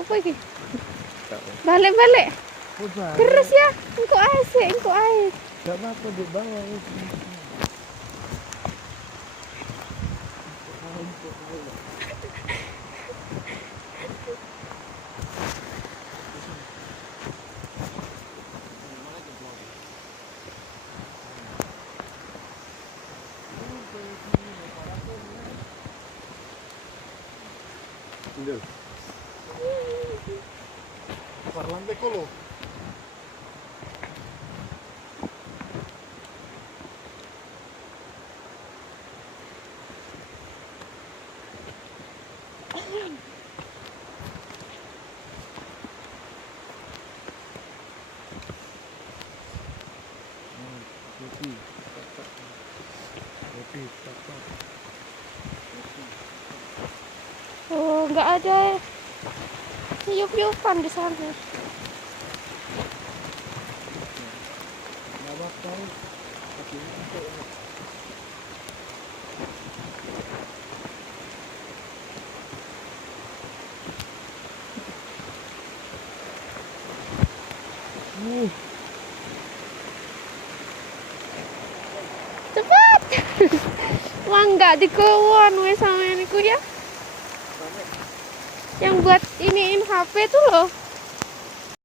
apa iki? Balik-balik. Terus ya, engko asik, engko air. Gak apa-apa di bawah. Parlante colo. Oh, nggak ada tiup-tiupan di sana. Cepat. Wah, nggak dikewon wes sama ini ku ya. Yang buat iniin HP tuh loh.